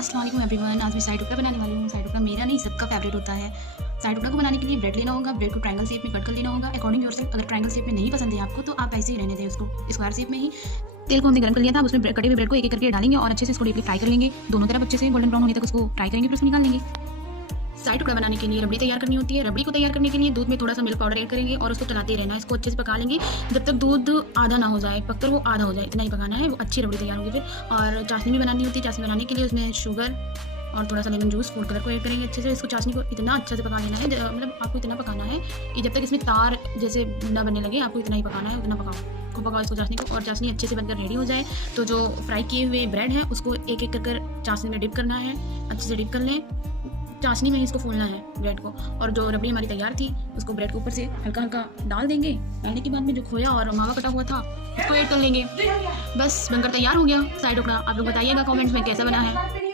अस्सलाम वालेकुम एवरीवन। आज मैं शाही टुकड़ा बनाने वाली हूँ। शाही टुकड़ा मेरा नहीं सबका फेवरेट होता है। शाही टुकड़ा को बनाने के लिए ब्रेड लेना होगा। ब्रेड को ट्रायंगल शेप में कट कर लेना होगा अकॉर्डिंग योर शेप। अगर ट्रायंगल शेप में नहीं पसंद है आपको तो आप ऐसे ही रहने दें उसको स्क्वायर शेप में ही। तेल को हमने गर्म कर लिया था, उसमें कटे हुए ब्रेड को एक एक करके डालेंगे और अच्छे से इसको डीपली फ्राई कर लेंगे। दोनों तरफ अच्छे से गोल्डन ब्राउन होने तक उसको फ्राई करेंगे, फिर उसको निकाल लेंगे। शाही टुकड़ा बनाने के लिए रबड़ी तैयार करनी होती है। रबड़ी को तैयार करने के लिए दूध में थोड़ा सा मिल्क पाउडर ऐड करेंगे और उसको चलाते रहना है। इसको अच्छे से पका लेंगे जब तक दूध आधा ना हो जाए, पककर वो आधा हो जाए, इतना ही पकाना है, वो अच्छी रबड़ी तैयार होगी। फिर और चाशनी भी बनानी होती है। चाशनी बनाने के लिए उसमें शुगर और थोड़ा सा लेमन जूस फूड कलर को ऐड करेंगे। अच्छे से इसको चाशनी को इतना अच्छे से पका लेना है, मतलब आपको इतना पकाना है कि जब तक इसमें तार जैसे ना बनने लगे, आपको इतना ही पकाना है, उतना पकाओ इसको चाशनी को। और चाशनी अच्छे से बनकर रेडी हो जाए तो जो फ्राई किए हुए ब्रेड है उसको एक एक कर चाशनी में डिप करना है। अच्छे से डिप कर लें, चाशनी में ही इसको फूलना है ब्रेड को। और जो रबड़ी हमारी तैयार थी उसको ब्रेड के ऊपर से हल्का हल्का डाल देंगे। डालने के बाद में जो खोया और मावा कटा हुआ था उसको ऐड कर लेंगे। बस बनकर तैयार हो गया शाही टुकड़ा। आप लोग बताइएगा कमेंट्स में कैसा बना है।